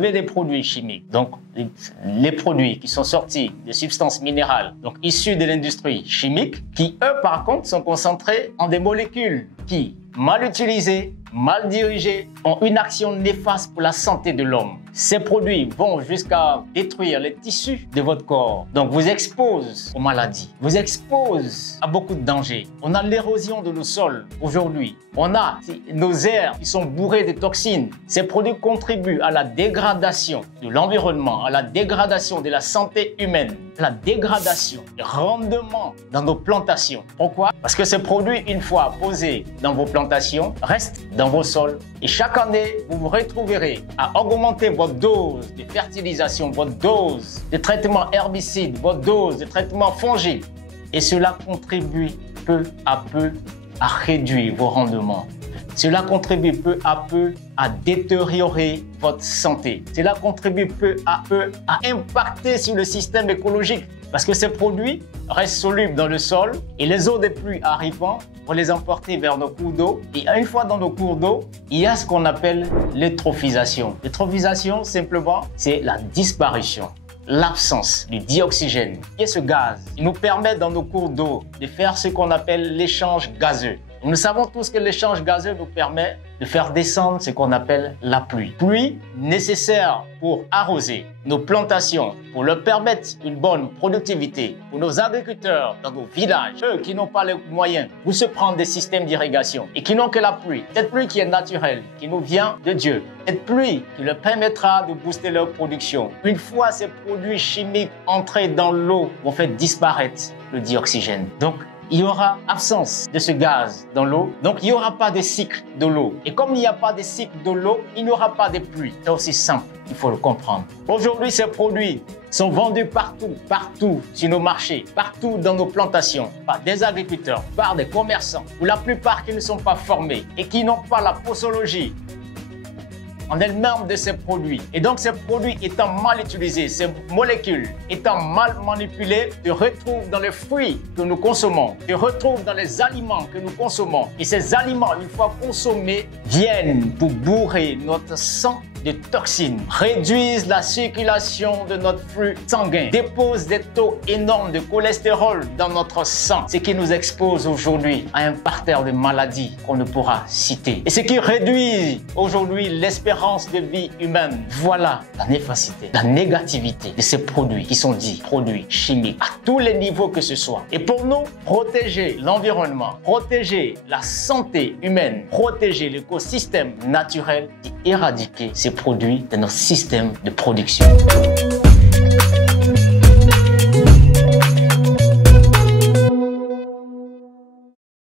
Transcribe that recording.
avez des produits chimiques, donc les produits qui sont sortis des substances minérales, donc issues de l'industrie chimique, qui eux par contre sont concentrés en des molécules qui, mal utilisées, mal dirigées, ont une action néfaste pour la santé de l'homme. Ces produits vont jusqu'à détruire les tissus de votre corps, donc vous exposent aux maladies, vous exposent à beaucoup de dangers. On a l'érosion de nos sols aujourd'hui, on a nos airs qui sont bourrés de toxines. Ces produits contribuent à la dégradation de l'environnement, à la dégradation de la santé humaine, à la dégradation du rendement dans nos plantations. Pourquoi? Parce que ces produits, une fois posés dans vos plantations, restent dans vos sols. Et chaque année, vous vous retrouverez à augmenter votre dose de fertilisation, votre dose de traitement herbicide, votre dose de traitement fongique. Et cela contribue peu à peu à réduire vos rendements. Cela contribue peu à peu à détériorer votre santé. Cela contribue peu à peu à impacter sur le système écologique. Parce que ces produits restent solubles dans le sol et les eaux des pluies arrivant vont les emporter vers nos cours d'eau. Et une fois dans nos cours d'eau, il y a ce qu'on appelle l'eutrophisation. L'eutrophisation, simplement, c'est la disparition, l'absence du dioxygène, qui est ce gaz qui nous permet dans nos cours d'eau de faire ce qu'on appelle l'échange gazeux. Nous savons tous que l'échange gazeux nous permet de faire descendre ce qu'on appelle la pluie. Pluie nécessaire pour arroser nos plantations, pour leur permettre une bonne productivité. Pour nos agriculteurs dans nos villages, eux qui n'ont pas les moyens pour se prendre des systèmes d'irrigation et qui n'ont que la pluie. Cette pluie qui est naturelle, qui nous vient de Dieu. Cette pluie qui leur permettra de booster leur production. Une fois ces produits chimiques entrés dans l'eau, vont faire disparaître le dioxygène. Donc, il y aura absence de ce gaz dans l'eau, donc il n'y aura pas de cycle de l'eau. Et comme il n'y a pas de cycle de l'eau, il n'y aura pas de pluie. C'est aussi simple, il faut le comprendre. Aujourd'hui, ces produits sont vendus partout sur nos marchés, partout dans nos plantations, par des agriculteurs, par des commerçants, pour la plupart qui ne sont pas formés et qui n'ont pas la posologie en elle-même de ces produits. Et donc ces produits étant mal utilisés, ces molécules étant mal manipulées, se retrouvent dans les fruits que nous consommons, se retrouvent dans les aliments que nous consommons. Et ces aliments, une fois consommés, viennent pour bourrer notre sang de toxines, réduisent la circulation de notre flux sanguin, déposent des taux énormes de cholestérol dans notre sang, ce qui nous expose aujourd'hui à un parterre de maladies qu'on ne pourra citer. Et ce qui réduit aujourd'hui l'espérance de vie humaine. Voilà la néfacité, la négativité de ces produits qui sont dits produits chimiques à tous les niveaux que ce soit. Et pour nous, protéger l'environnement, protéger la santé humaine, protéger l'écosystème naturel et éradiquer ces produits de notre système de production.